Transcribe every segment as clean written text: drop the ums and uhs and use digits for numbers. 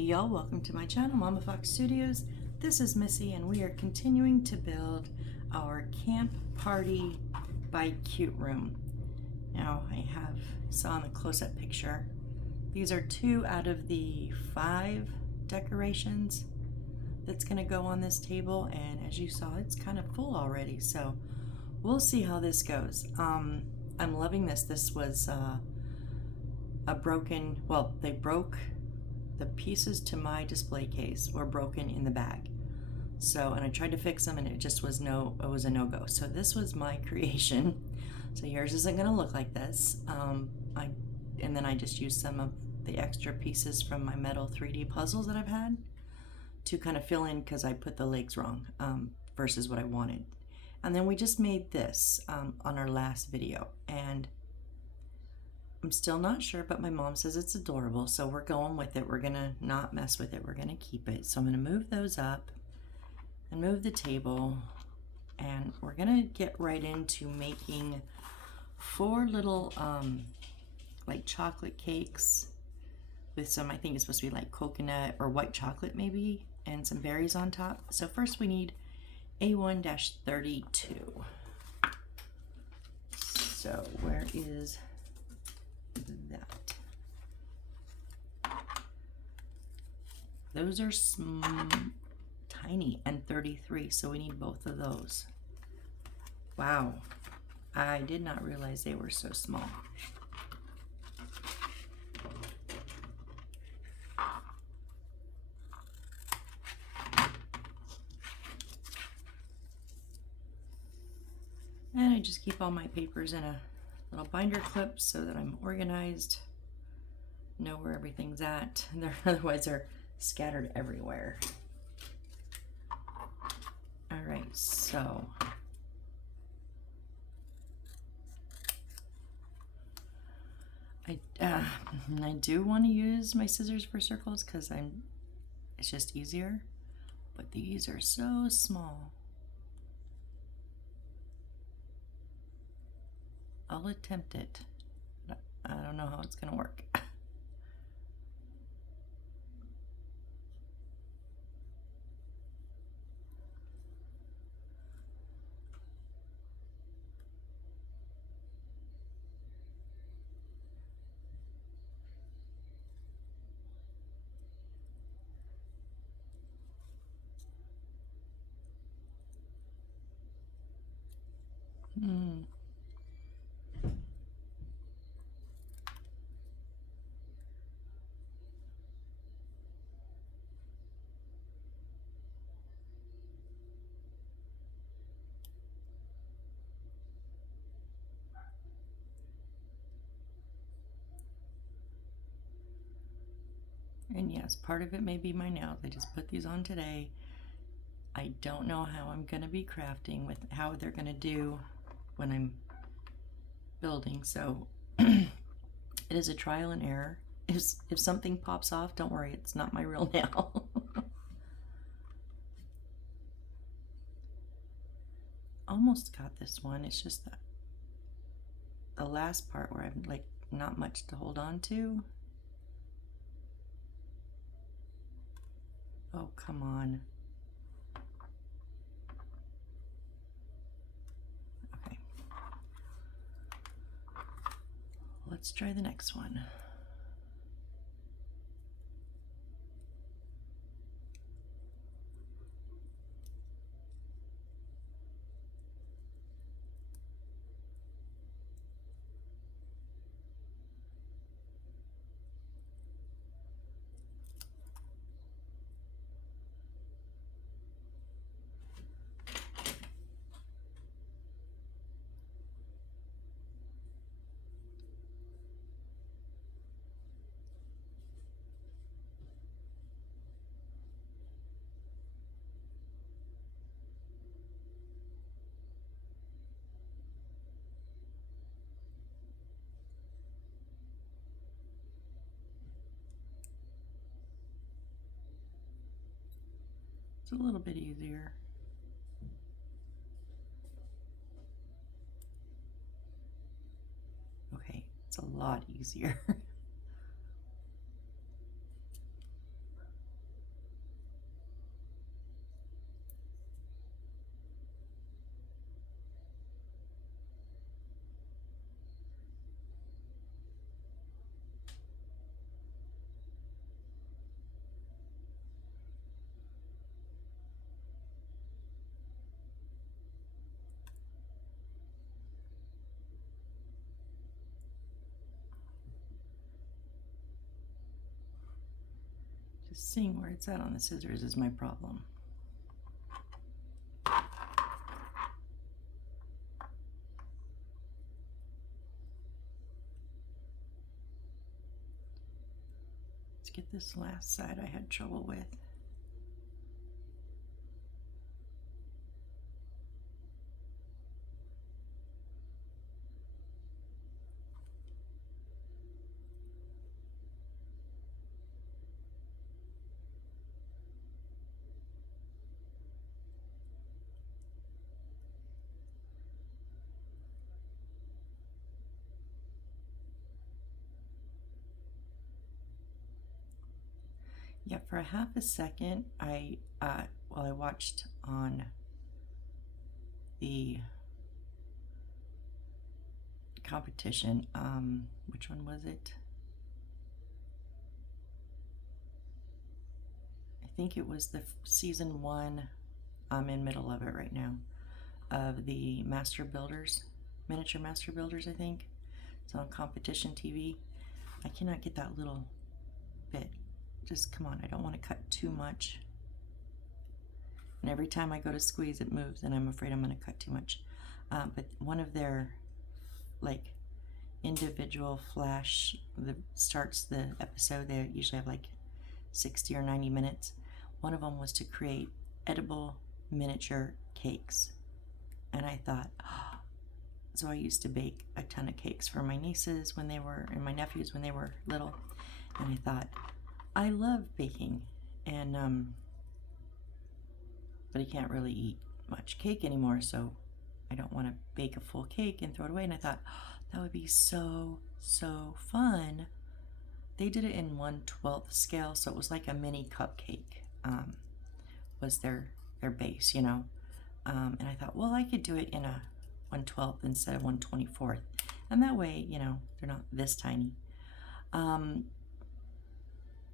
Y'all, welcome to my channel, Mama Fox Studios. This is Missy, and we are continuing to build our camp party by Cute Room. Now, I saw in the close-up picture, these are 2 out of the 5 decorations that's going to go on this table, and as you saw, it's kind of full already, so we'll see how this goes. I'm loving this. This was a broken, well, they broke the pieces to my display case were broken in the bag. So, and I tried to fix them and it just was it was a no-go. So this was my creation. So yours isn't gonna look like this. And then I just used some of the extra pieces from my metal 3D puzzles that I've had to kind of fill in because I put the legs wrong versus what I wanted. And then we just made this on our last video. And I'm still not sure, but my mom says it's adorable, so we're going with it. We're gonna not mess with it. We're gonna keep it. So I'm gonna move those up and move the table, and we're gonna get right into making 4 little like chocolate cakes with some, I think it's supposed to be like coconut or white chocolate maybe, and some berries on top. So first we need A1-32. So where is that? Those are tiny and 33, so we need both of those. Wow, I did not realize they were so small. And I just keep all my papers in a little binder clip so that I'm organized, know where everything's at. Otherwise they're scattered everywhere. All right, so I do want to use my scissors for circles because it's just easier, but these are so small. I'll attempt it. I don't know how it's gonna work. And yes, part of it may be my nails. I just put these on today. I don't know how I'm gonna be crafting with how they're gonna do when I'm building, so it is a trial and error. If something pops off, don't worry, it's not my real nail. Almost got this one. It's just the last part where I'm like not much to hold on to. Oh, come on. Okay. Let's try the next one. It's a little bit easier. Okay, it's a lot easier. Seeing where it's at on the scissors is my problem. Let's get this last side I had trouble with. Yeah, for a half a second, I watched on the competition. Which one was it? I think it was the season 1. I'm in middle of it right now, of the Master Builders, Miniature Master Builders, I think. It's on competition TV. I cannot get that little bit. Just come on, I don't want to cut too much. And every time I go to squeeze, it moves, and I'm afraid I'm going to cut too much. But one of their, like, individual flash that starts the episode, they usually have like 60 or 90 minutes. One of them was to create edible miniature cakes. And I thought, oh. So I used to bake a ton of cakes for my nieces when they were, and my nephews when they were little. And I thought, I love baking, and but I can't really eat much cake anymore, so I don't want to bake a full cake and throw it away. And I thought, oh, that would be so fun. They did it in 1/12 scale, so it was like a mini cupcake. Was their base, you know. And I thought, well, I could do it in a 1/12 instead of 1/24, and that way, you know, they're not this tiny.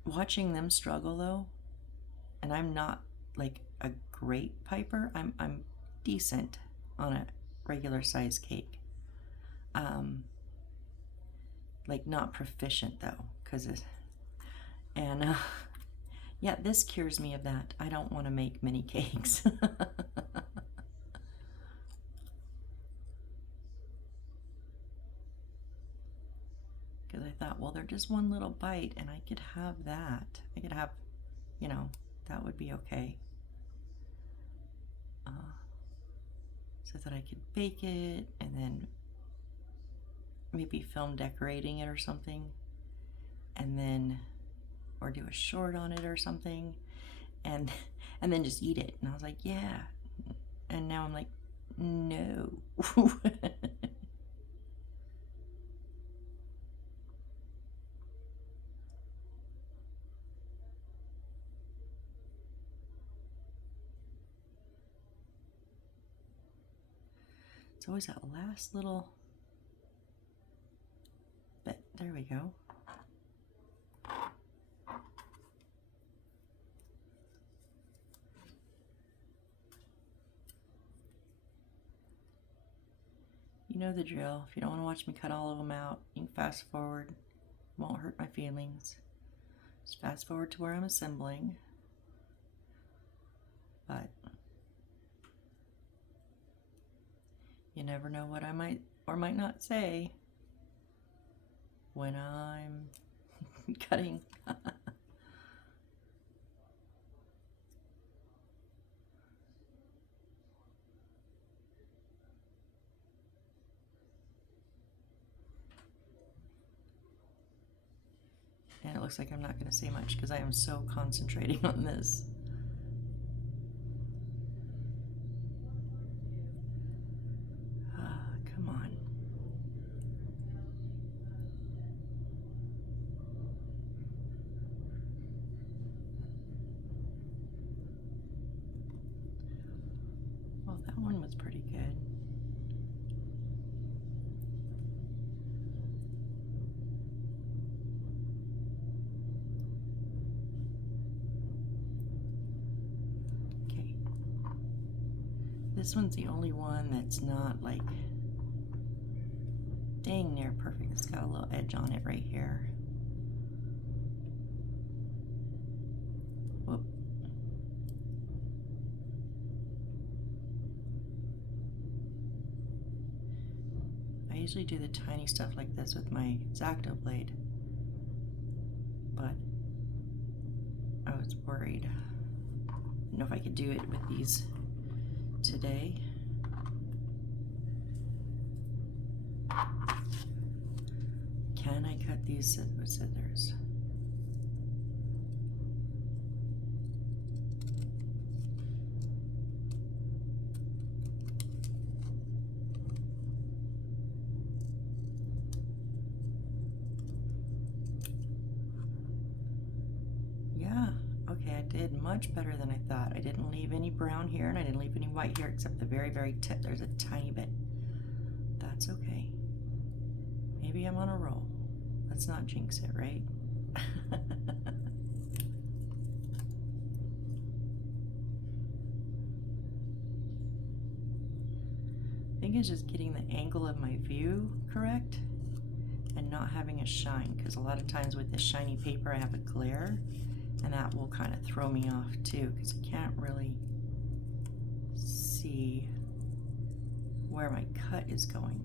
Watching them struggle though, and I'm not like a great piper. I'm decent on a regular size cake. Like not proficient though, yeah, this cures me of that. I don't want to make mini cakes. Because I thought, well, they're just one little bite, and I could have that. I could have, you know, that would be okay. So that I could bake it, and then maybe film decorating it or something, and then, or do a short on it or something, and then just eat it. And I was like, yeah. And now I'm like, no. It's always that last little bit. There we go. You know the drill. If you don't want to watch me cut all of them out, you can fast forward. It won't hurt my feelings. Just fast forward to where I'm assembling. But you never know what I might or might not say when I'm cutting. And it looks like I'm not going to say much because I am so concentrating on this. Come on. Well, that one was pretty good. This one's the only one that's not like dang near perfect. It's got a little edge on it right here. usually do the tiny stuff like this with my X-Acto blade, but I was worried. I don't know if I could do it with these today. Can I cut these with scissors? Yeah, okay, I did much better than I thought. I didn't leave any brown here and I didn't leave any white here except the very, very tip. There's a tiny bit. That's okay. Maybe I'm on a roll. Let's not jinx it, right? I think it's just getting the angle of my view correct and not having a shine, because a lot of times with this shiny paper I have a glare and that will kind of throw me off too, because I can't really see where my cut is going.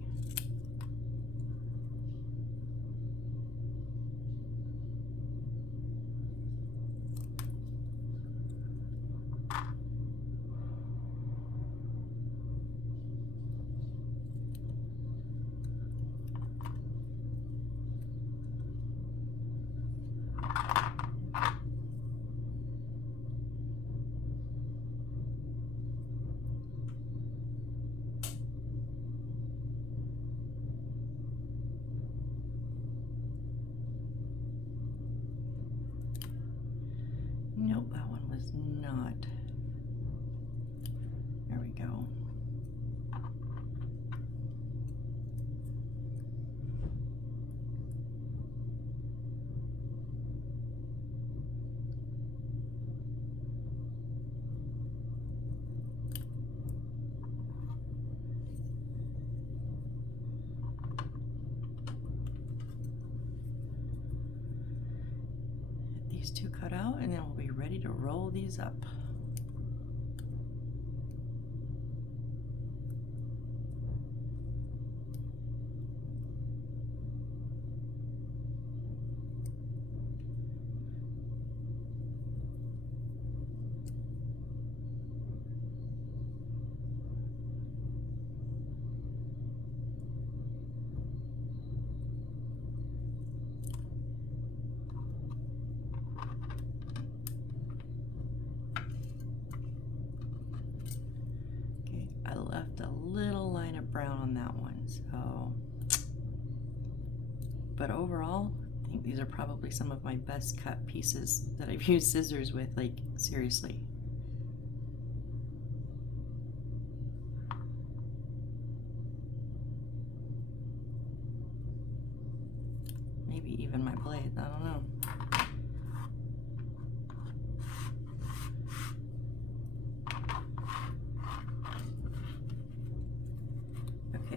Nope, that one was not. There we go. Get these two cut out and then we'll be ready to roll these up. Left a little line of brown on that one, so, but overall I think these are probably some of my best cut pieces that I've used scissors with, like seriously. Maybe even my blade, I don't know.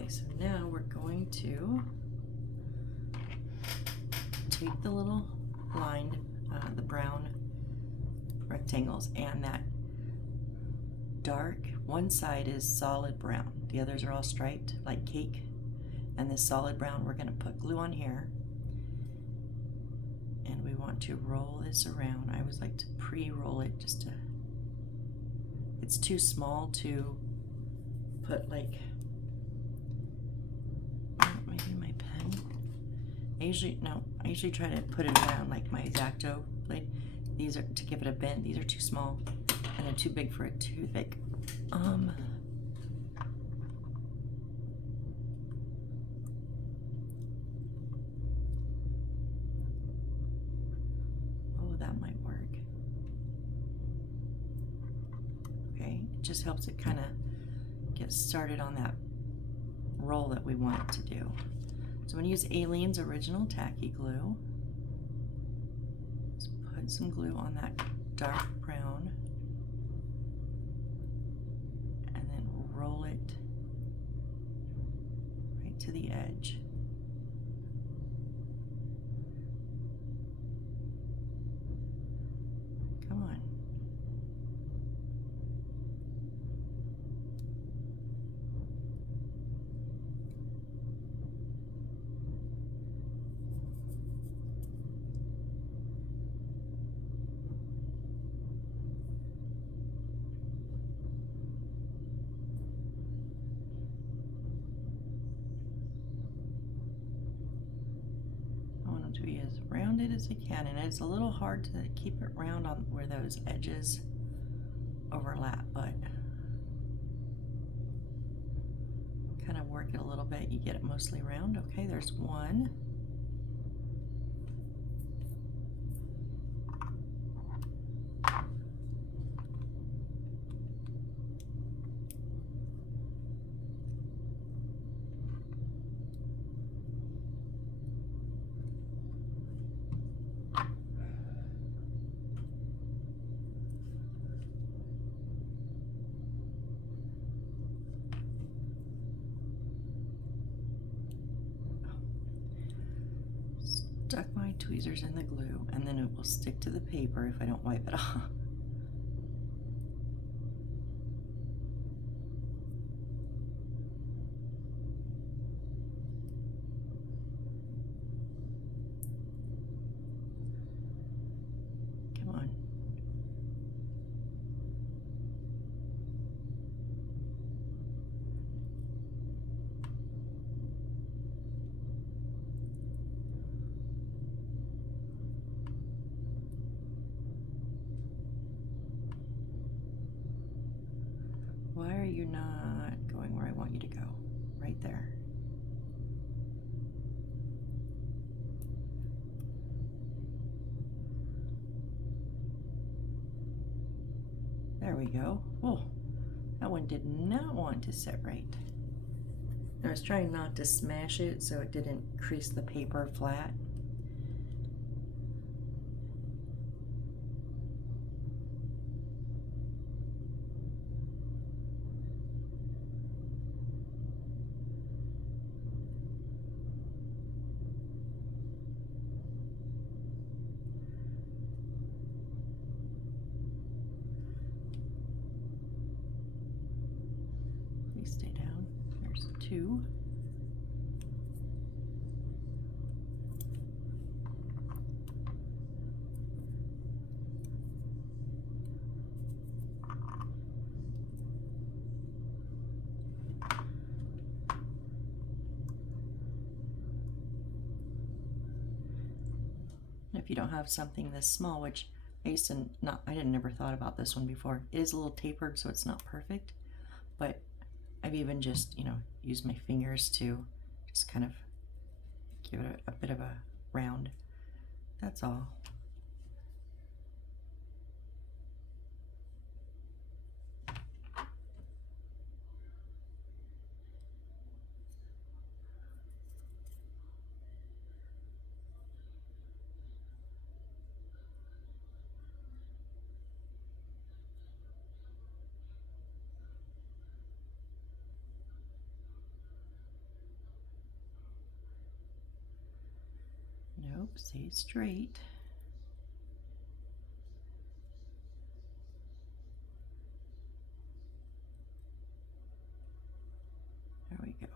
So now we're going to take the little lined, the brown rectangles, and that dark, one side is solid brown, the others are all striped like cake, and this solid brown we're going to put glue on here, and we want to roll this around. I always like to pre-roll it just to, it's too small to put like, my pen. I usually try to put it around like my X-Acto blade. These are to give it a bend. These are too small and they're too big for a toothpick. Oh, that might work. Okay, it just helps it kind of get started on that roll that we want it to do. So I'm going to use Aleene's Original Tacky Glue. Let's put some glue on that dark brown and then roll it right to the edge. Come on. as rounded as I can, and it's a little hard to keep it round on where those edges overlap, but kind of work it a little bit, you get it mostly round. Okay, there's one. Stuck my tweezers in the glue, and then it will stick to the paper if I don't wipe it off. Come on. Why are you not going where I want you to go? Right there. There we go. Oh, that one did not want to sit right. I was trying not to smash it so it didn't crease the paper flat. Please stay down. There's two. If you don't have something this small, which I used to not, I didn't never thought about this one before. It is a little tapered, so it's not perfect, but I've even just, used my fingers to just kind of give it a bit of a round. That's all. Nope, stay straight. There we go.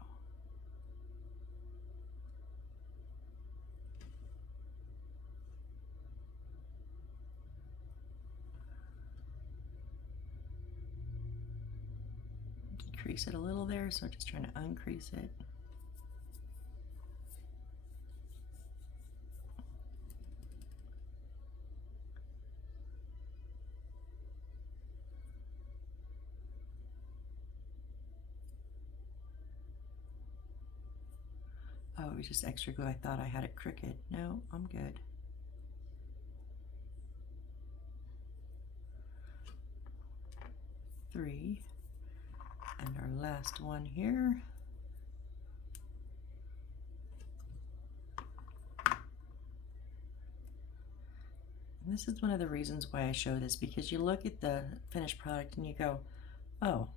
Crease it a little there, so just trying to uncrease it. Oh, it was just extra glue. I thought I had it crooked. No, I'm good. Three. And our last one here. And this is one of the reasons why I show this, because you look at the finished product and you go, oh,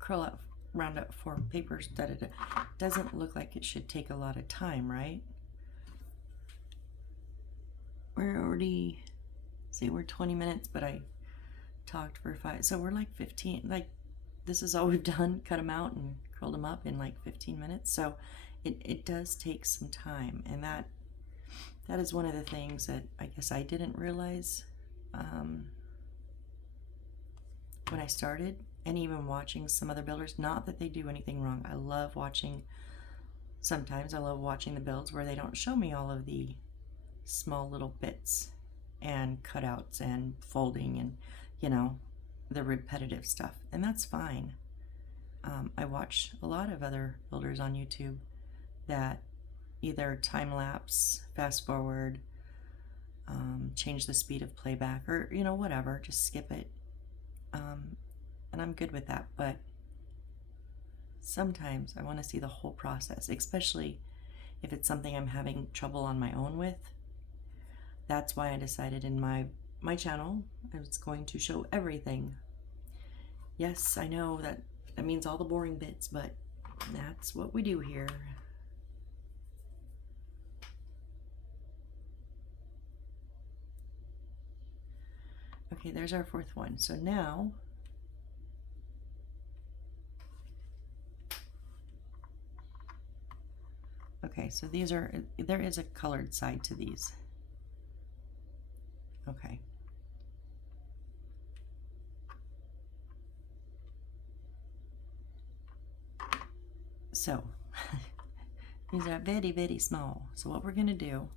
curl up, round up 4 papers, da-da-da. Doesn't look like it should take a lot of time, right? We're already, see, we're 20 minutes, but I talked for 5, so we're like 15, like this is all we've done, cut them out and curled them up in like 15 minutes. So it does take some time, and that is one of the things that I guess I didn't realize when I started, and even watching some other builders. Not that they do anything wrong. I love watching, sometimes I love watching the builds where they don't show me all of the small little bits and cutouts and folding and, you know, the repetitive stuff, and that's fine. I watch a lot of other builders on YouTube that either time lapse, fast forward, change the speed of playback, or, you know, whatever, just skip it. And I'm good with that, but sometimes I want to see the whole process, especially if it's something I'm having trouble on my own with. That's why I decided in my channel I was going to show everything. Yes, I know that means all the boring bits, but that's what we do here. Okay, there's our fourth one. So now okay, so these are, there is a colored side to these. Okay. So these are very, very small. So what we're going to do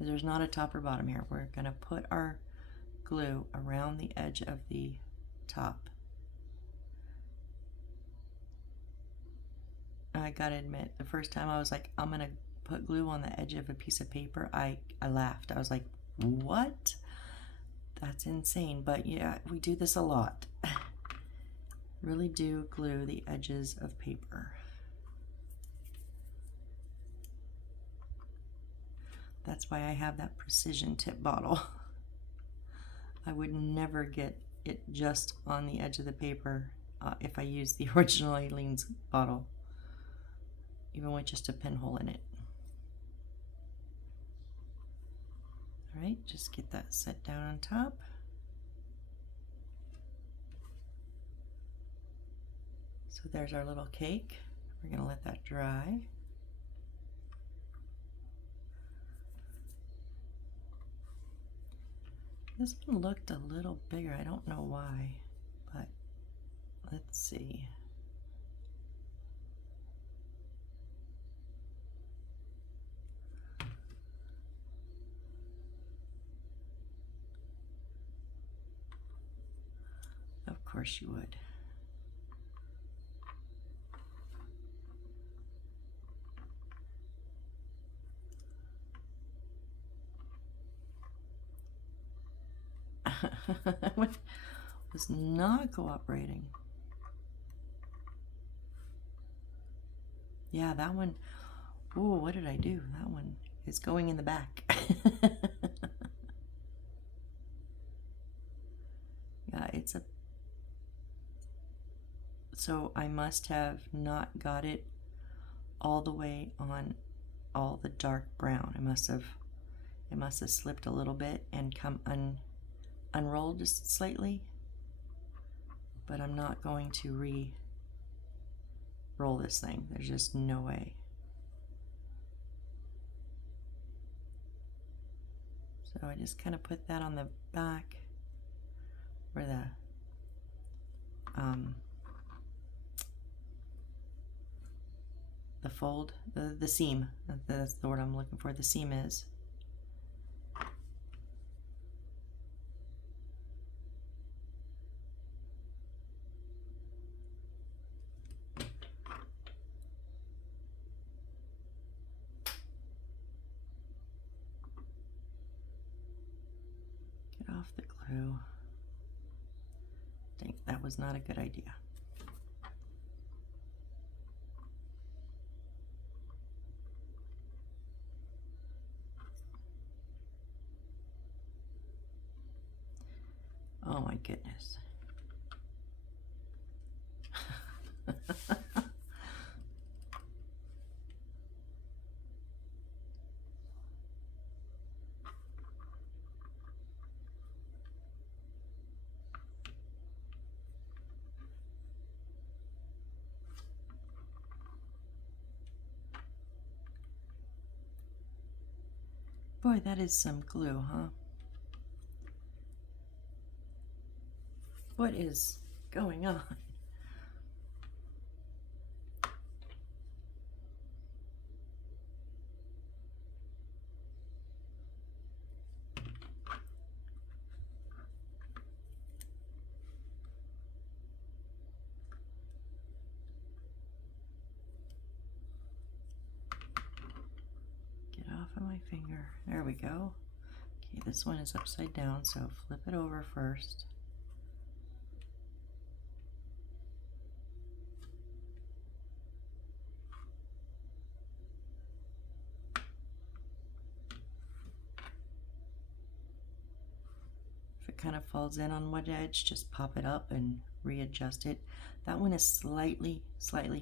is, there's not a top or bottom here. We're going to put our glue around the edge of the top. I gotta admit, the first time I was like, I'm gonna put glue on the edge of a piece of paper, I laughed. I was like, what? That's insane. But yeah, we do this a lot. Really do glue the edges of paper. That's why I have that precision tip bottle. I would never get it just on the edge of the paper if I use the original Aleene's bottle, even with just a pinhole in it. All right, just get that set down on top. So there's our little cake. We're gonna let that dry. This one looked a little bigger. I don't know why, but let's see. Of course you would. Was not cooperating. Yeah, that one. Oh, what did I do? That one is going in the back. Yeah, it's a. So I must have not got it all the way on all the dark brown. It must have slipped a little bit and come unroll just slightly. But I'm not going to re-roll this thing. There's just no way. So I just kind of put that on the back where the fold, the seam, that's the word I'm looking for, the seam is. Get off the glue. I think that was not a good idea. Oh my goodness. Boy, that is some glue, huh? What is going on? my finger. There we go. Okay, this one is upside down, so flip it over first. If it kind of falls in on one edge, just pop it up and readjust it. That one is slightly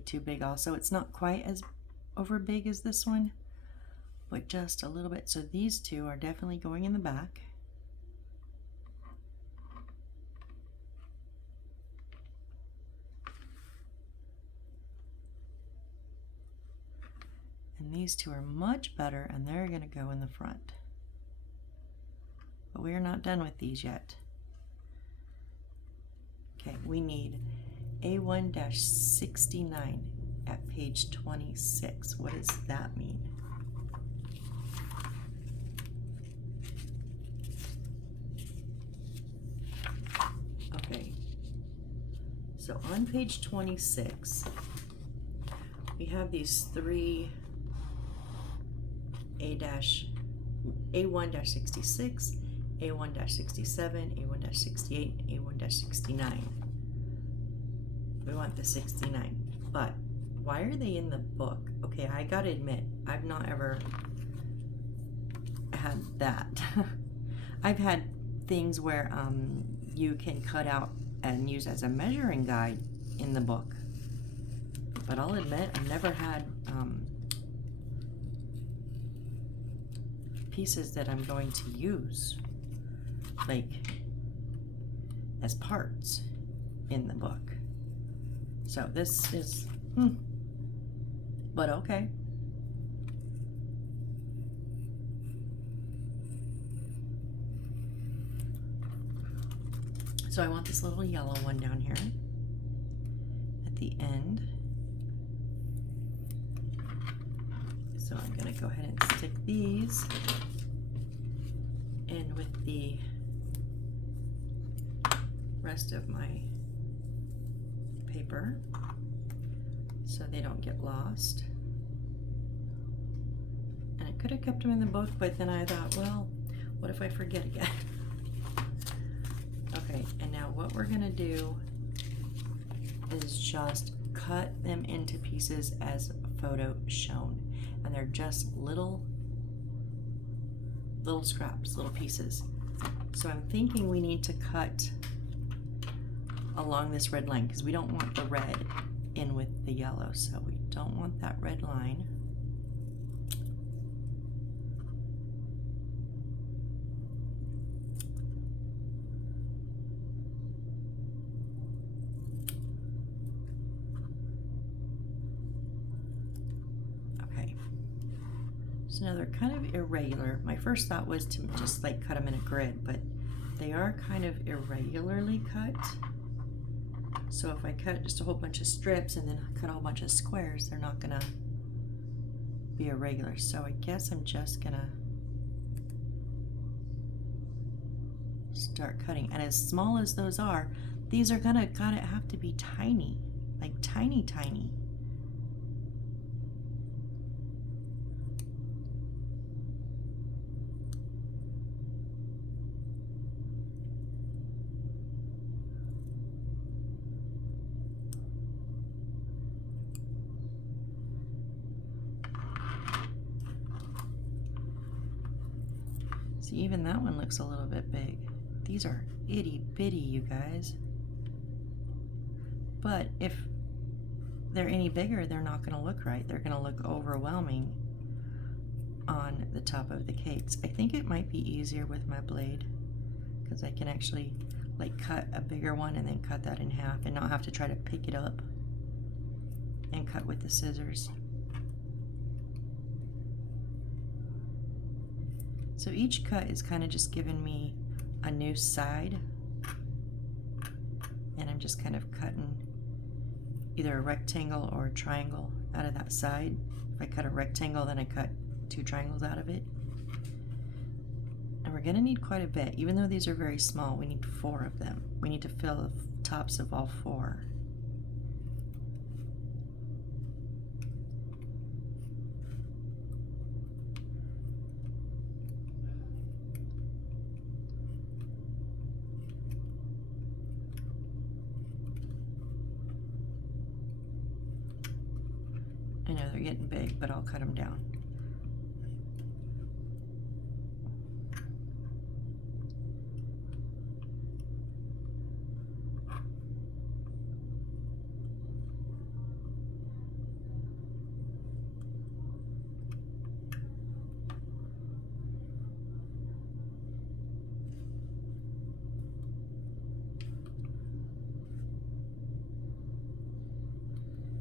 too big also. It's not quite as over big as this one, but just a little bit. So these two are definitely going in the back. And these two are much better, and they're going to go in the front. But we are not done with these yet. Okay, we need A1-69 at page 26. What does that mean? Okay, so on page 26, we have these three A1-66, A1-67, A1-68, A1-69. We want the 69, but why are they in the book? Okay, I gotta admit, I've not ever had that. I've had things where you can cut out and use as a measuring guide in the book, but I'll admit I've never had pieces that I'm going to use like as parts in the book. So this is but okay. So I want this little yellow one down here at the end. So I'm going to go ahead and stick these in with the rest of my paper so they don't get lost. And I could have kept them in the book, but then I thought, well, what if I forget again? Okay, and now what we're going to do is just cut them into pieces as photo shown. And they're just little scraps, little pieces. So I'm thinking we need to cut along this red line because we don't want the red in with the yellow. So we don't want that red line. So now they're kind of irregular. My first thought was to just like cut them in a grid, but they are kind of irregularly cut. So if I cut just a whole bunch of strips and then cut a whole bunch of squares, they're not gonna be irregular. So I guess I'm just gonna start cutting. And as small as those are, these are gonna have to be tiny, like tiny. See, even that one looks a little bit big. These are itty bitty, you guys. But if they're any bigger, they're not going to look right. They're going to look overwhelming on the top of the cakes. I think it might be easier with my blade because I can actually like cut a bigger one and then cut that in half and not have to try to pick it up and cut with the scissors. So each cut is kind of just giving me a new side, and I'm just kind of cutting either a rectangle or a triangle out of that side. If I cut a rectangle, then I cut 2 triangles out of it. And we're going to need quite a bit. Even though these are very small, we need 4 of them. We need to fill the tops of all 4. getting big, but I'll cut them down.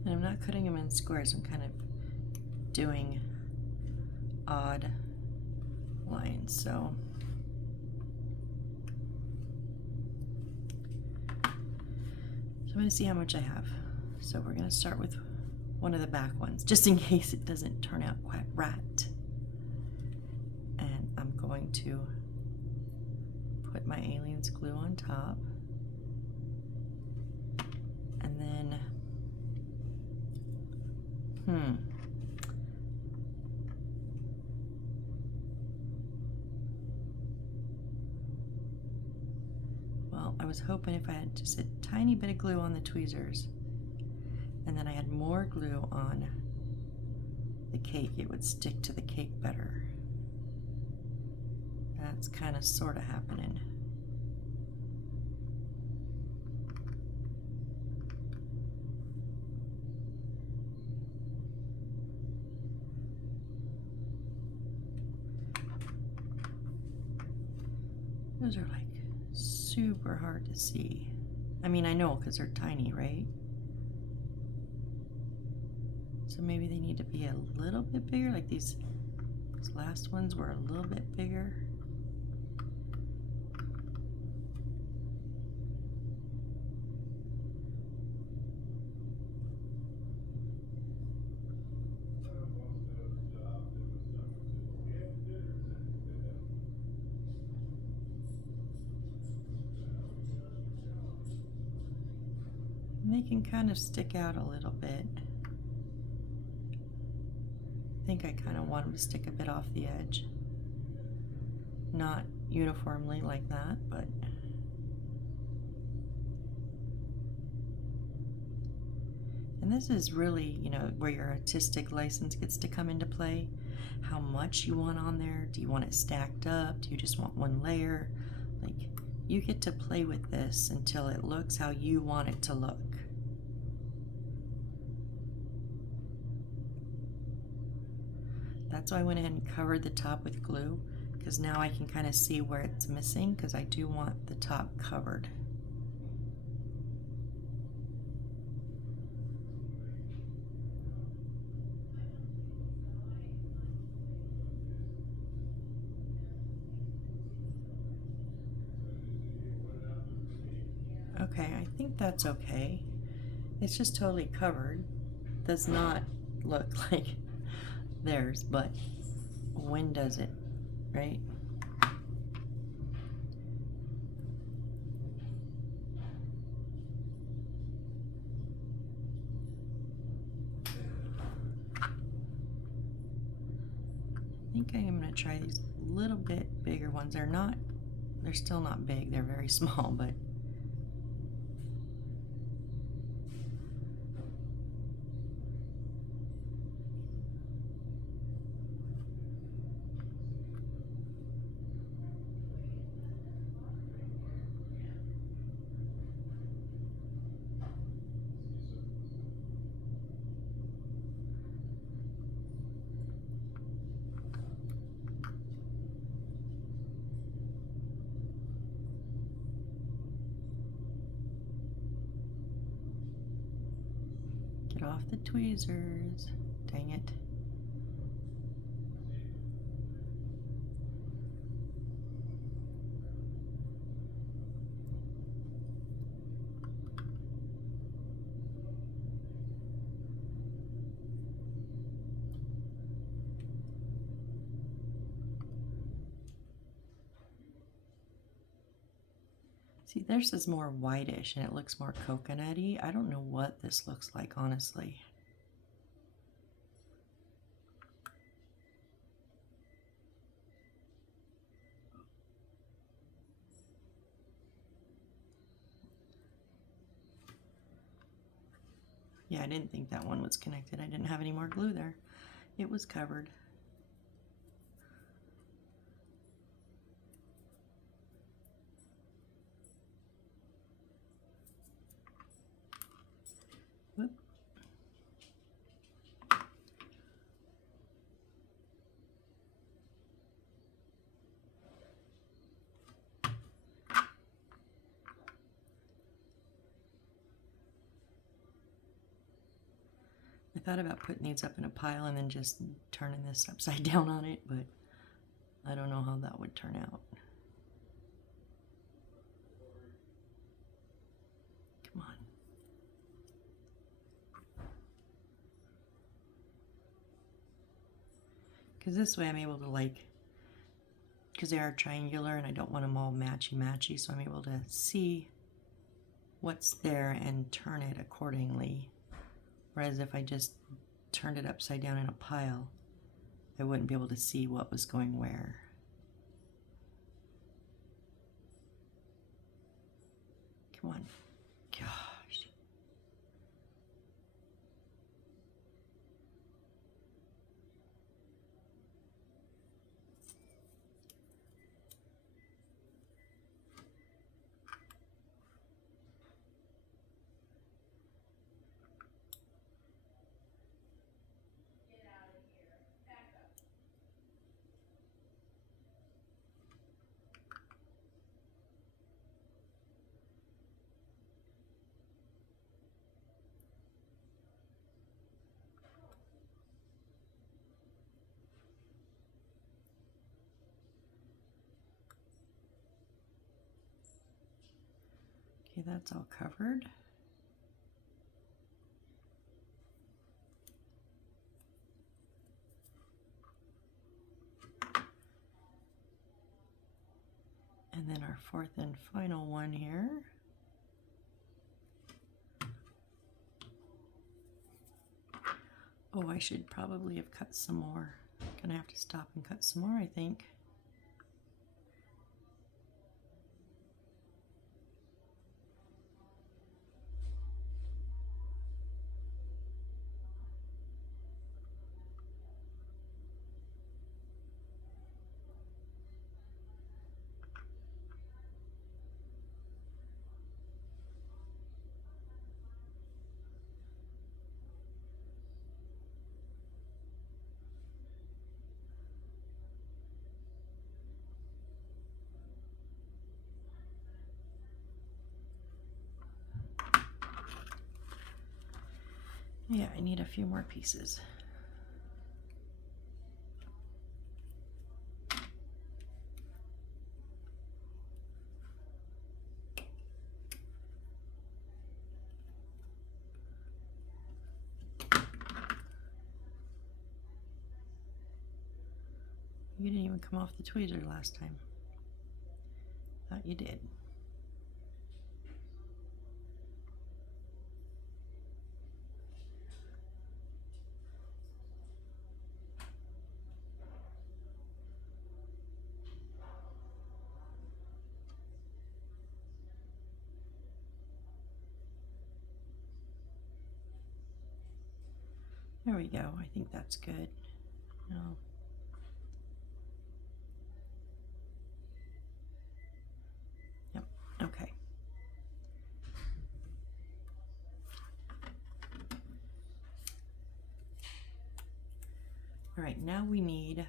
And I'm not cutting them in squares, I'm kind of doing odd lines. So I'm going to see how much I have. So we're going to start with one of the back ones, just in case it doesn't turn out quite right. And I'm going to put my Aliens glue on top. And then, well, I was hoping if I had just a tiny bit of glue on the tweezers and then I had more glue on the cake, it would stick to the cake better. That's kind of sort of happening. Those are like super hard to see. I mean, I know because they're tiny, right? So maybe they need to be a little bit bigger, like these last ones were a little bit bigger. And they can kind of stick out a little bit. I think I kind of want them to stick a bit off the edge. Not uniformly like that, but and this is really, you know, where your artistic license gets to come into play. How much you want on there? Do you want it stacked up? Do you just want one layer? Like, you get to play with this until it looks how you want it to look. That's why I went ahead and covered the top with glue, because now I can kind of see where it's missing, because I do want the top covered. Okay, I think that's okay. It's just totally covered. Does not look like theirs, but when does it, right? I think I am going to try these little bit bigger ones. They're still not big, they're very small, but get off the tweezers. Dang it. See, theirs is more whitish and it looks more coconutty. I don't know what this looks like, honestly. Yeah, I didn't think that one was connected. I didn't have any more glue there. It was covered. Whoop. I thought about putting these up in a pile and then just turning this upside down on it, but I don't know how that would turn out. Come on. Because this way I'm able to, like, because they are triangular and I don't want them all matchy-matchy, so I'm able to see what's there and turn it accordingly. Whereas if I just turned it upside down in a pile, I wouldn't be able to see what was going where. Come on. Gosh. Okay, that's all covered. And then our fourth and final one here. Oh, I should probably have cut some more. Gonna have to stop and cut some more, I think. Yeah, I need a few more pieces. You didn't even come off the tweezer last time. Thought you did. There we go. I think that's good. No. Yep. Okay. All right, now we need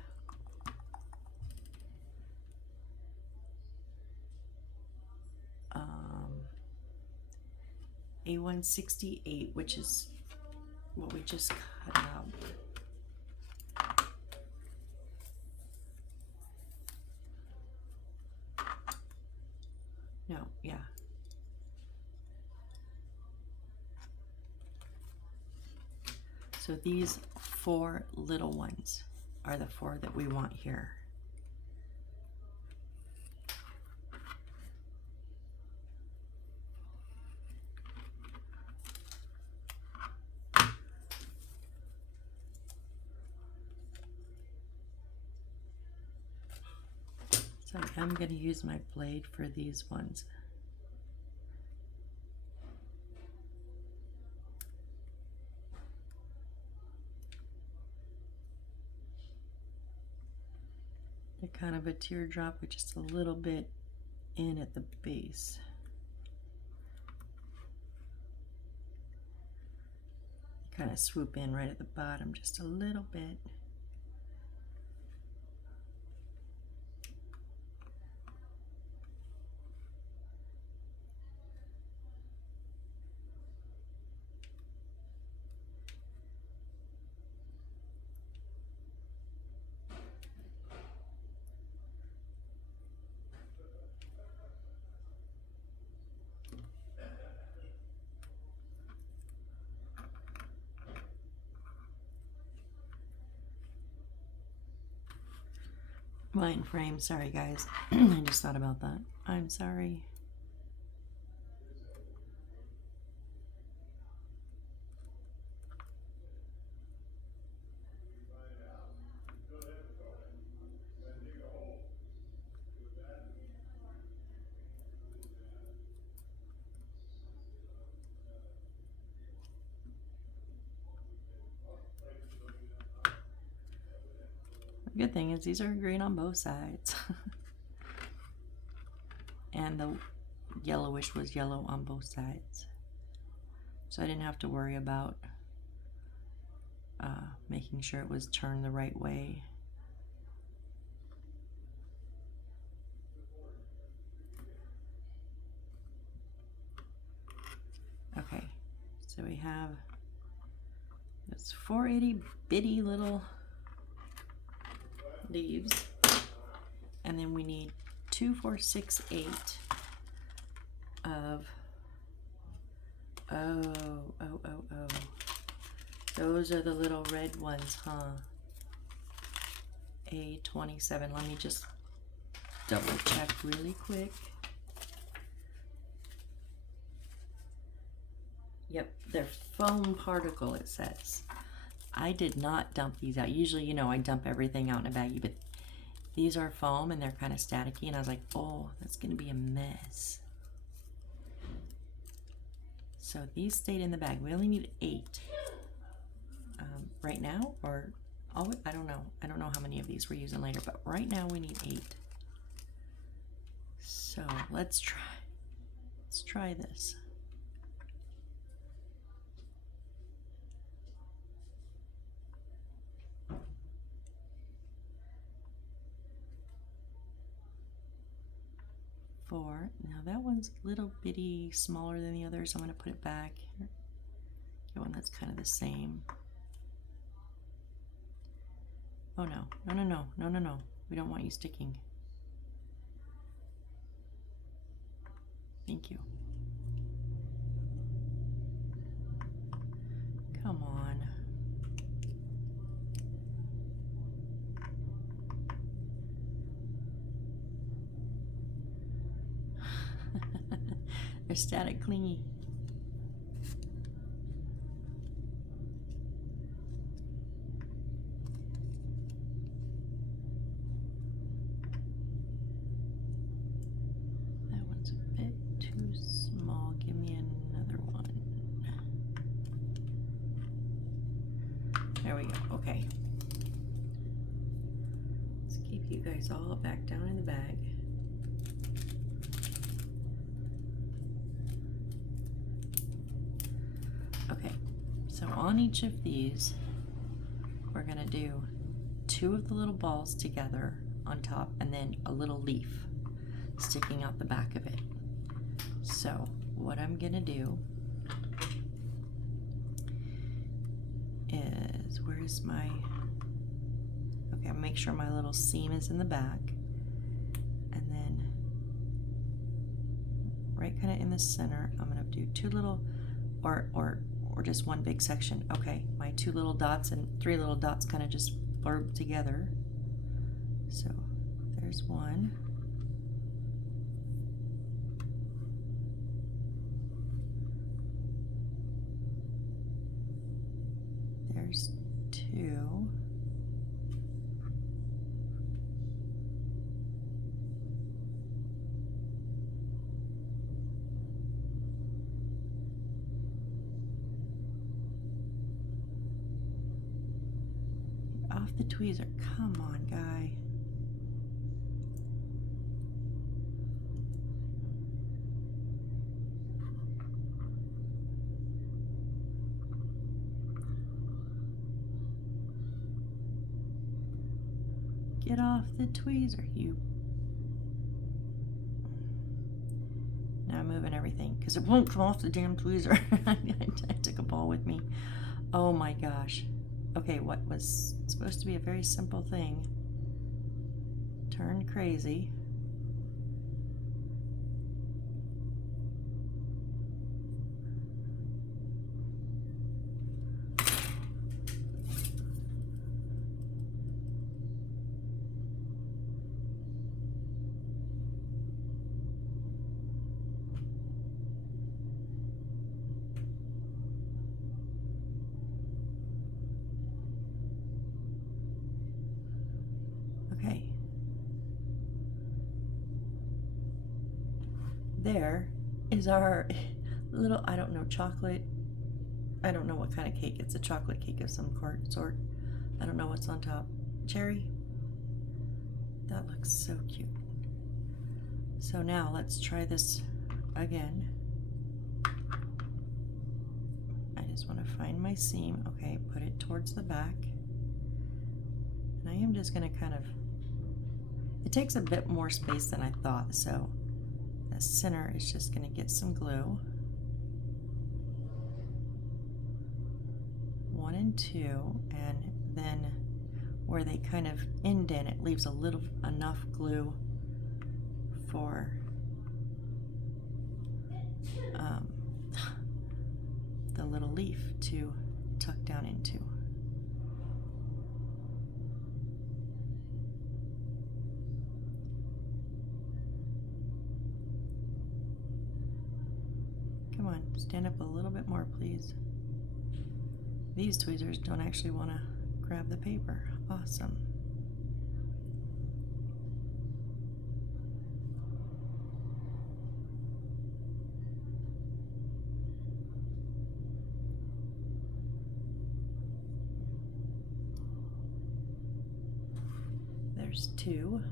A168, which is what we just cut out. No, yeah. So these 4 little ones are the 4 that we want here. So I'm going to use my blade for these ones. kind of a teardrop with just a little bit in at the base. Kind of swoop in right at the bottom just a little bit. Mind frame, sorry guys. I just thought about that. I'm sorry. The good thing is these are green on both sides. And the yellowish was yellow on both sides. So I didn't have to worry about making sure it was turned the right way. Okay, so we have this 480 bitty little leaves, and then we need 2, 4, 6, 8 of oh, those are the little red ones, huh? A27. Let me just double check really quick. Yep, they're foam particle, it says. I did not dump these out. Usually, you know, I dump everything out in a baggie, but these are foam and they're kind of staticky, and I was like, oh, that's gonna be a mess. So these stayed in the bag. We only need 8 right now, or I don't know. I don't know how many of these we're using later, but right now we need 8. So let's try this. Now that one's a little bitty smaller than the others. I'm going to put it back here. Get one that's kind of the same. Oh no, no. We don't want you sticking. Thank you. Come on. They're static clingy. That one's a bit too small. Give me another one. There we go. Okay. Let's keep you guys all back down in the bag. Okay, so on each of these, we're gonna do 2 of the little balls together on top, and then a little leaf sticking out the back of it. So what I'm gonna do is, where's my, okay, I'll make sure my little seam is in the back, and then right kind of in the center, I'm gonna do 2 little, or just one big section. Okay, my 2 little dots and 3 little dots kind of just blurb together. So there's one. There's 2. Off the tweezer. Come on, guy. Get off the tweezer, you. Now I'm moving everything because it won't come off the damn tweezer. I took a ball with me. Oh my gosh. Okay, what was supposed to be a very simple thing turned crazy. Okay. There is our little, I don't know, chocolate. I don't know what kind of cake. It's a chocolate cake of some sort. I don't know what's on top. Cherry? That looks so cute. So now let's try this again. I just want to find my seam. Okay, put it towards the back. And I am just going to kind of, it takes a bit more space than I thought, so the center is just going to get some glue. 1 and 2, and then where they kind of indent, it leaves a little enough glue for the little leaf to tuck down into. Come on, stand up a little bit more, please. These tweezers don't actually want to grab the paper. Awesome. There's 2.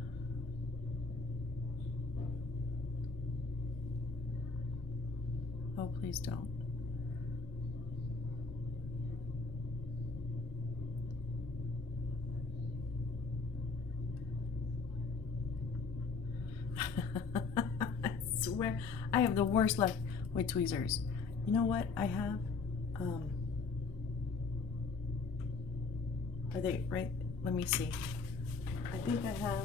Oh, please don't. I swear, I have the worst luck with tweezers. You know what I have? Are they right? Let me see. I think I have.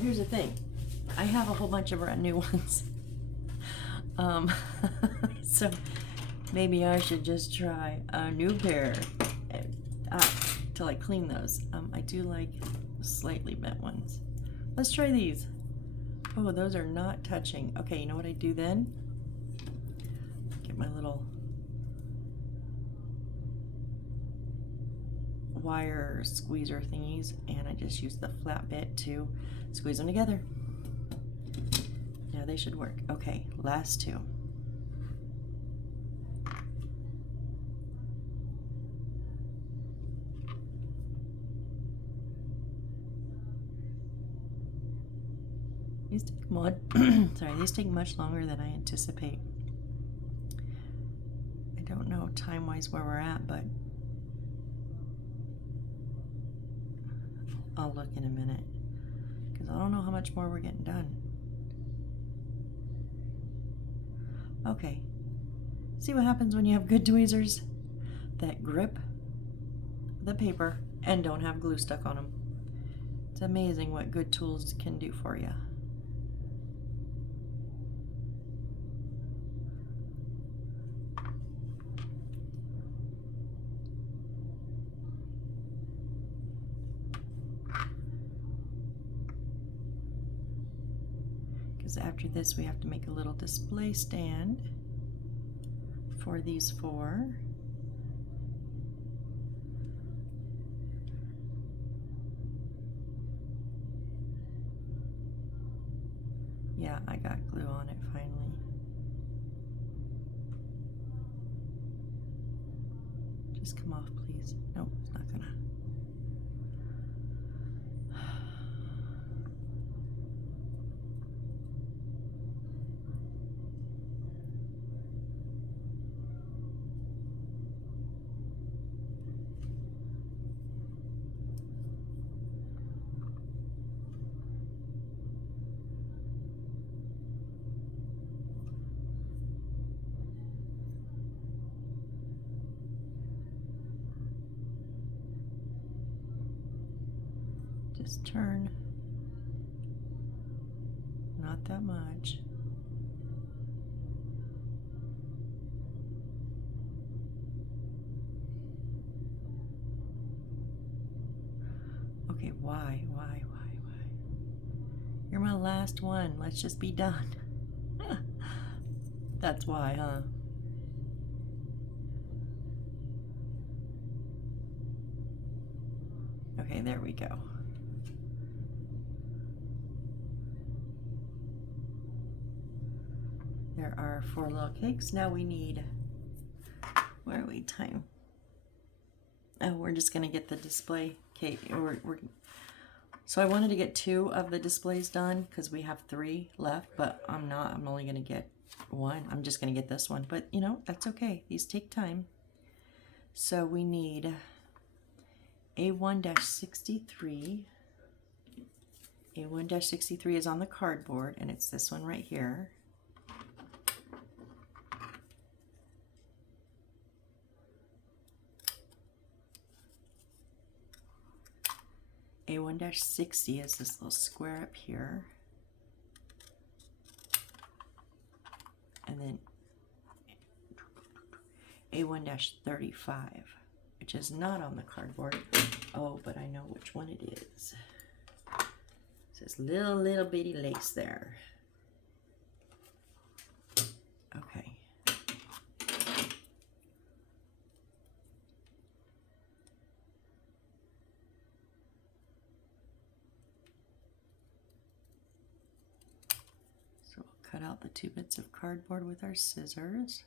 Here's the thing. I have a whole bunch of brand new ones. So maybe I should just try a new pair till I clean those. I do like slightly bent ones. Let's try these. Oh, those are not touching. Okay, you know what I do then? Get my little wire squeezer thingies, and I just use the flat bit to squeeze them together. Now they should work. Okay, last 2. These take these take much longer than I anticipate. I don't know time-wise where we're at, but I'll look in a minute because I don't know how much more we're getting done. Okay, see what happens when you have good tweezers that grip the paper and don't have glue stuck on them. It's amazing what good tools can do for you. After this, we have to make a little display stand for these 4. Yeah, I got glue on it finally. Just come off, please. Nope, it's not gonna. Just turn. Not that much. Okay, why? You're my last one. Let's just be done. That's why, huh? Okay, there we go. There are 4 little cakes. Now we need, where are we, time? Oh, we're just gonna get the display cake. So I wanted to get 2 of the displays done because we have 3 left, but I'm not. I'm only gonna get 1. I'm just gonna get this one, but you know, that's okay. These take time. So we need A1-63. A1-63 is on the cardboard, and it's this one right here. A1-60 is this little square up here. And then A1-35, which is not on the cardboard. Oh, but I know which one it is. It says little bitty lace there. Okay. So we'll cut out the 2 bits of cardboard with our scissors.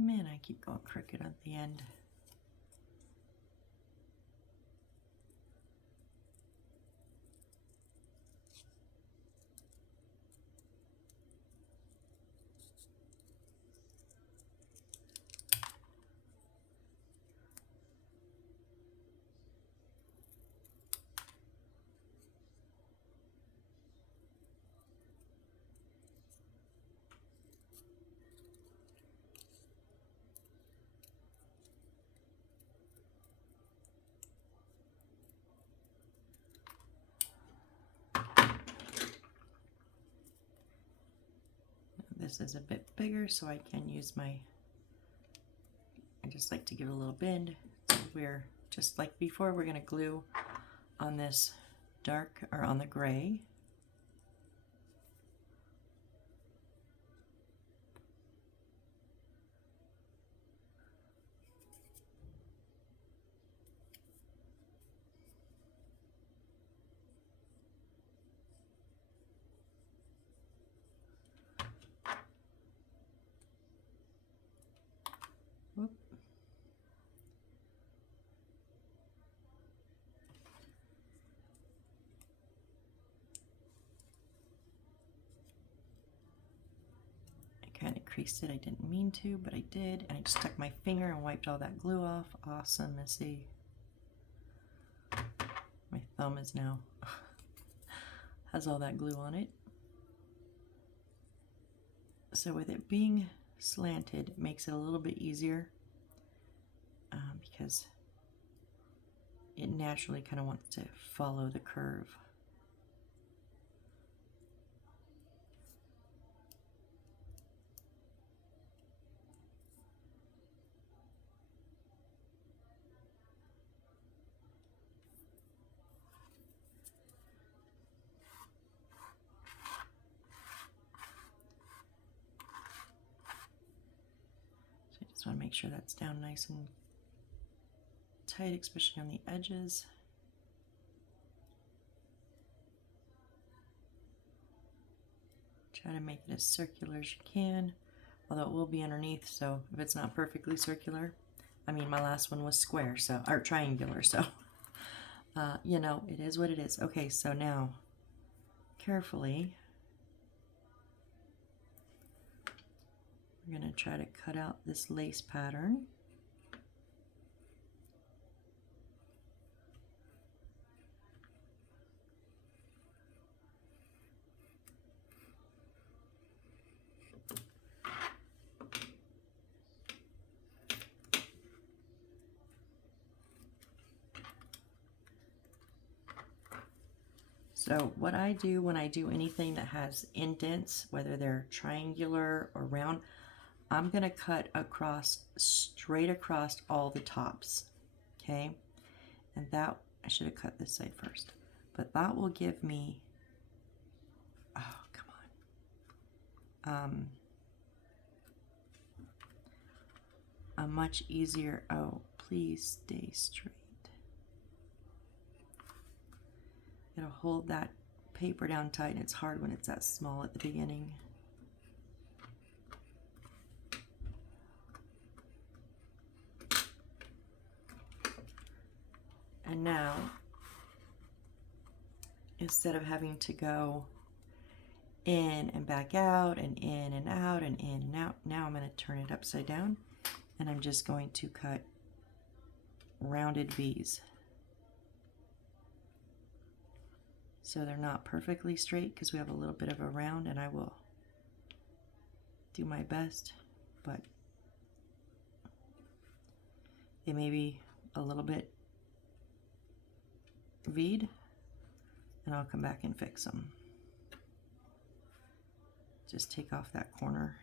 Man, I keep going crooked at the end. This is a bit bigger, so I can use I just like to give it a little bend. So we're, just like before, we're gonna glue on this dark, or on the gray. Whoop. I kind of creased it. I didn't mean to, but I did. And I just stuck my finger and wiped all that glue off. Awesome, Missy. My thumb is now has all that glue on it. So with it being slanted, it makes it a little bit easier because it naturally kind of wants to follow the curve. So I just want to make sure that's down nice and tight, especially on the edges. Try to make it as circular as you can, although it will be underneath, so if it's not perfectly circular, I mean, my last one was square, so, or triangular, so, you know, it is what it is. Okay, so now, carefully, we're going to try to cut out this lace pattern. So what I do when I do anything that has indents, whether they're triangular or round, I'm going to cut across, straight across all the tops, okay? And that, I should have cut this side first, but that will give me, oh, come on, a much easier, oh, please stay straight. Gotta hold that paper down tight, and it's hard when it's that small at the beginning. And now, instead of having to go in and back out and in and out and in and out, now I'm going to turn it upside down, and I'm just going to cut rounded V's. So they're not perfectly straight because we have a little bit of a round, and I will do my best, but they may be a little bit V'd, and I'll come back and fix them. Just take off that corner.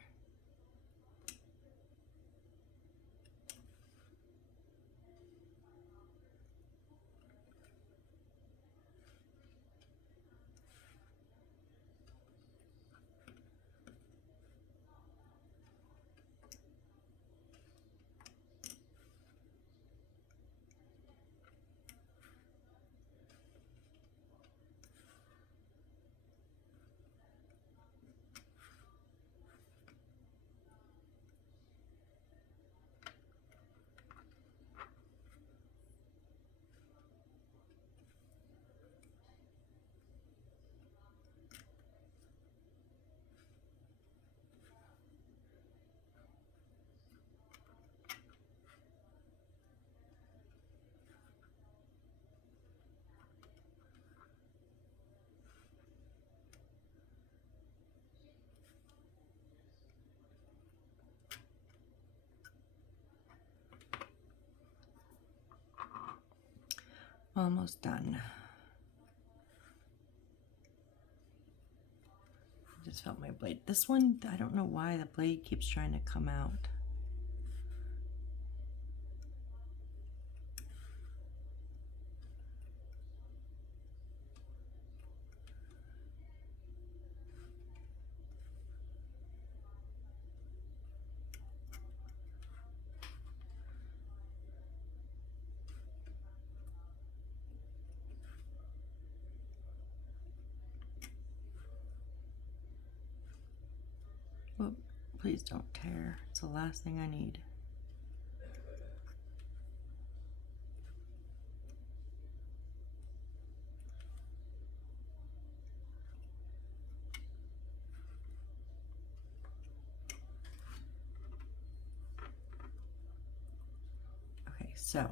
Almost done. I just felt my blade. This one, I don't know why the blade keeps trying to come out. Whoop, please don't tear. It's the last thing I need. Okay, so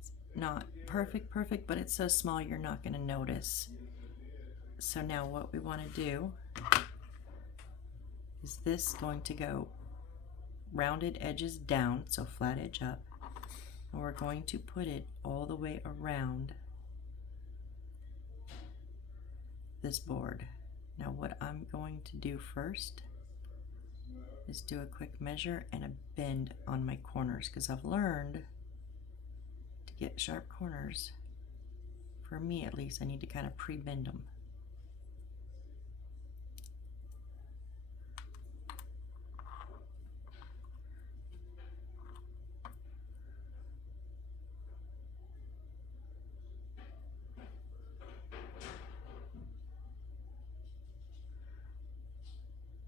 it's not perfect, but it's so small you're not going to notice. So now what we want to do is this going to go rounded edges down, so flat edge up, and we're going to put it all the way around this board. Now what I'm going to do first is do a quick measure and a bend on my corners, because I've learned to get sharp corners, for me at least, I need to kind of pre-bend them.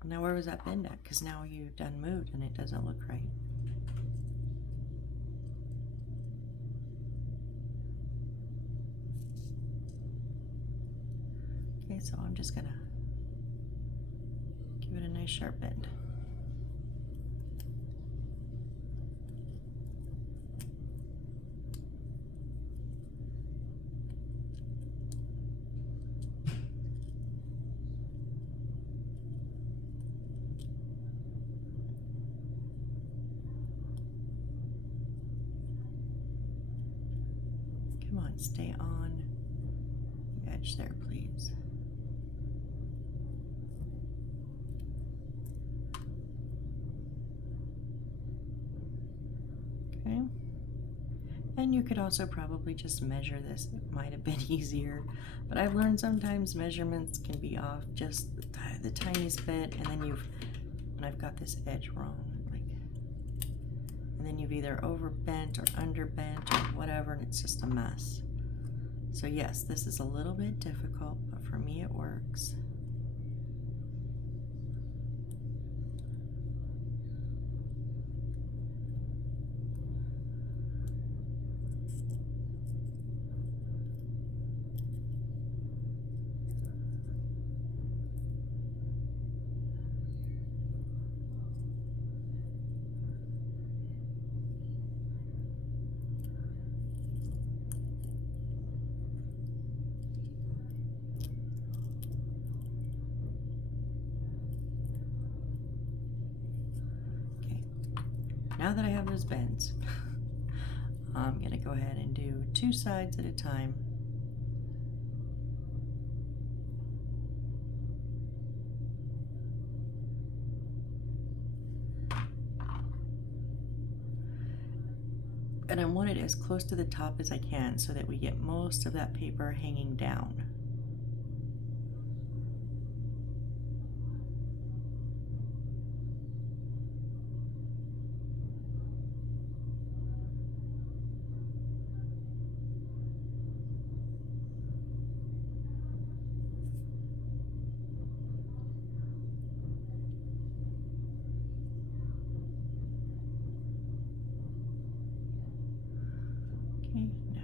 Now where was that bend at? Because now you've done moved and it doesn't look right. so I'm just gonna give it a nice sharp bend. Come on, stay on the edge there, please. Okay. And you could also probably just measure this. It might have been easier, but I've learned sometimes measurements can be off just the tiniest bit, and then and I've got this edge wrong, and then you've either overbent or underbent or whatever, and it's just a mess. So yes, this is a little bit difficult, but for me it works. Now that I have those bends, I'm going to go ahead and do 2 sides at a time. And I want it as close to the top as I can so that we get most of that paper hanging down. Okay, now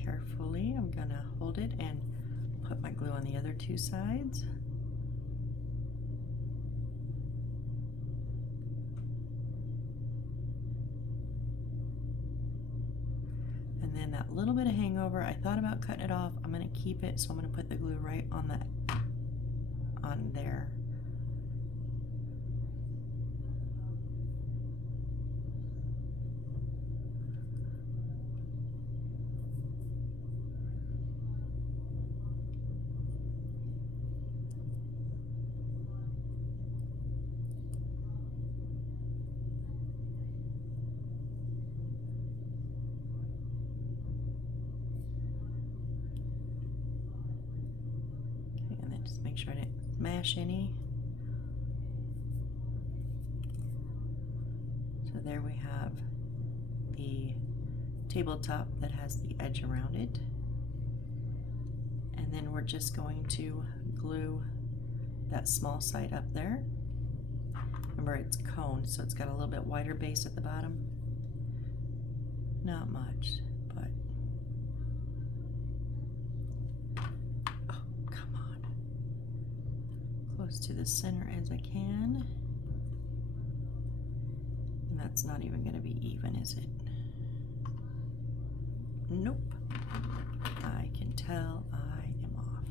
carefully I'm gonna hold it and put my glue on the other 2 sides. And then that little bit of hangover, I thought about cutting it off. I'm gonna keep it, so I'm gonna put the glue right on there. Just make sure I didn't mash any. So there we have the tabletop that has the edge around it. And then we're just going to glue that small side up there. Remember, it's cone, so it's got a little bit wider base at the bottom. Not much, but close to the center as I can. And that's not even going to be even, is it? Nope. I can tell I am off.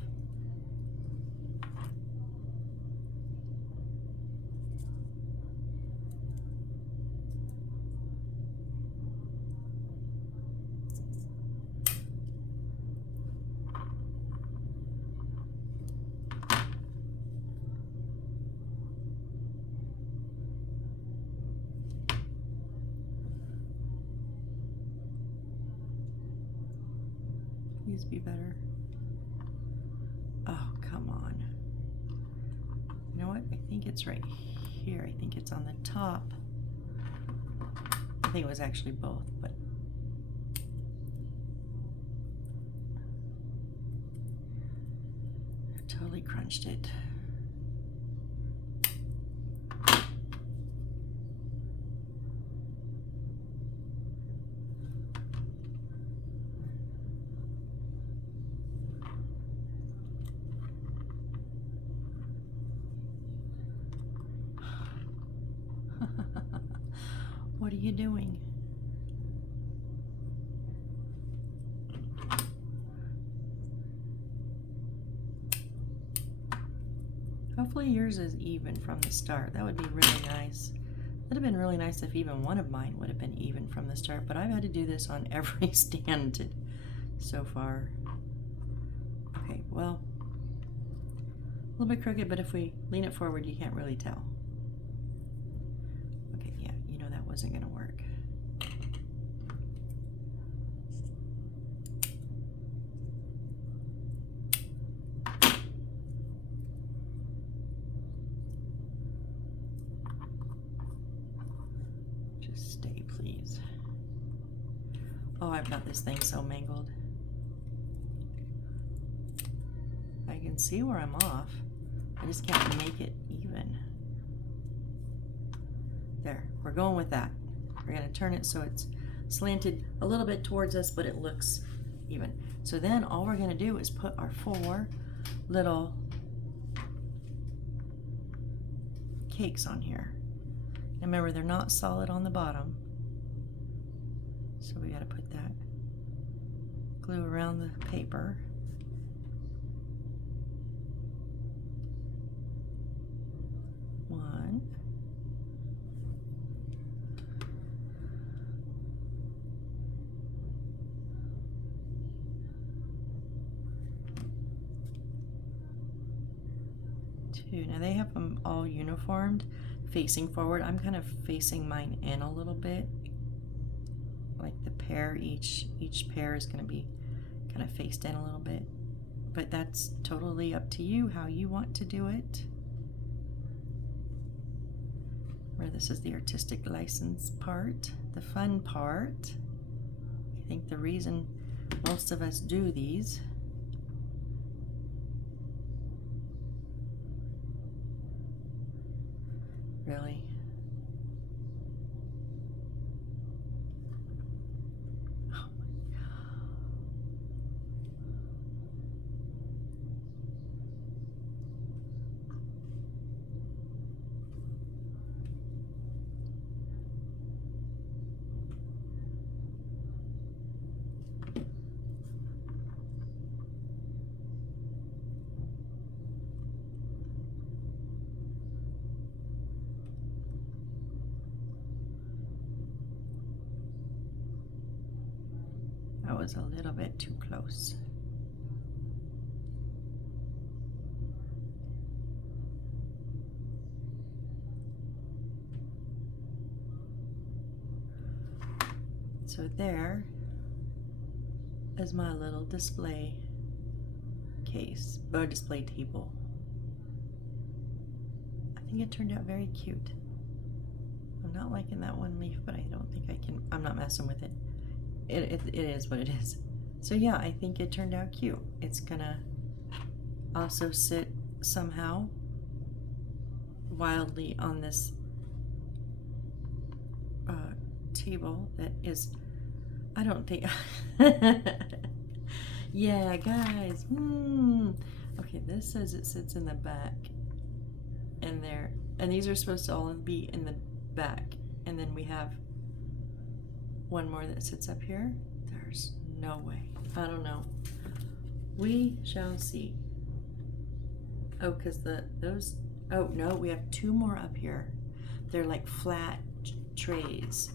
Please be better. Oh, come on. You know what? I think it's right here. I think it's on the top. I think it was actually both, but I totally crunched it. What are you doing? Hopefully yours is even from the start. That would be really nice. It would have been really nice if even one of mine would have been even from the start, but I've had to do this on every stand so far. Okay, well, a little bit crooked, but if we lean it forward, you can't really tell. Okay, yeah, you know that wasn't gonna work. Stay, please. Oh, I've got this thing so mangled. I can see where I'm off. I just can't make it even. There, we're going with that. We're gonna turn it so it's slanted a little bit towards us, but it looks even. So then all we're gonna do is put our 4 little cakes on here. And remember, they're not solid on the bottom. So we gotta put that glue around the paper. One. Two. Now they have them all uniformed, facing forward. I'm kind of facing mine in a little bit. Like the pair, each pair is going to be kind of faced in a little bit, but that's totally up to you how you want to do it. Where this is the artistic license part, the fun part. I think the reason most of us do these. Really. That was a little bit too close. So there is my little display case, or display table. I think it turned out very cute. I'm not liking that one leaf, but I don't think I can, I'm not messing with it. It is what it is. So yeah, I think it turned out cute. It's gonna also sit somehow wildly on this table that is, I don't think, yeah, guys, okay, this says it sits in the back, and there, and these are supposed to all be in the back, and then we have one more that sits up here. There's no way. I don't know. We shall see. Oh, because those, oh no, we have 2 more up here. They're like flat trays.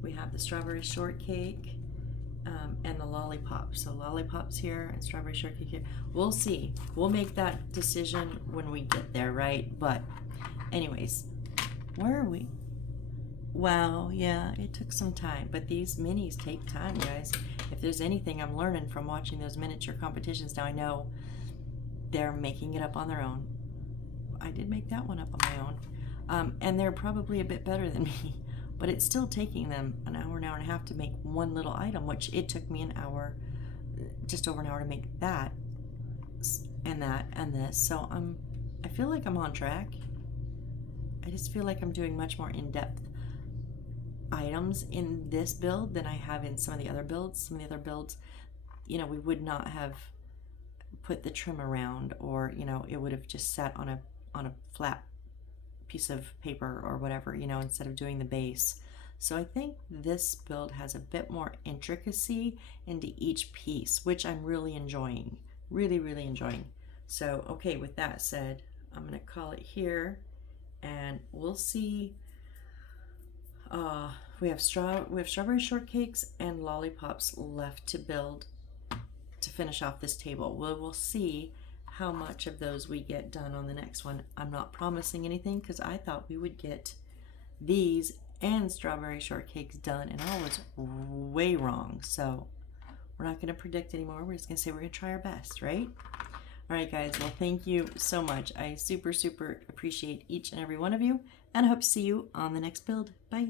We have the strawberry shortcake and the lollipop. So lollipops here and strawberry shortcake here. We'll see. We'll make that decision when we get there, right? But anyways, where are we? Wow, yeah, it took some time, but these minis take time, guys. If there's anything I'm learning from watching those miniature competitions, now I know they're making it up on their own. I did make that one up on my own. And they're probably a bit better than me, but it's still taking them an hour and a half to make one little item, which it took me an hour, just over an hour to make that and this. So I feel like I'm on track. I just feel like I'm doing much more in-depth items in this build than I have in some of the other builds. Some of the other builds, you know, we would not have put the trim around, or, you know, it would have just sat on a flat piece of paper or whatever, you know, instead of doing the base. So I think this build has a bit more intricacy into each piece, which I'm really enjoying. Really enjoying. So, okay, with that said, I'm going to call it here, and we'll see. We have strawberry shortcakes and lollipops left to build to finish off this table. We'll see how much of those we get done on the next one. I'm not promising anything because I thought we would get these and strawberry shortcakes done, and I was way wrong. So we're not going to predict anymore. We're just going to say we're going to try our best, right? All right, guys. Well, thank you so much. I super appreciate each and every one of you, and I hope to see you on the next build. Bye.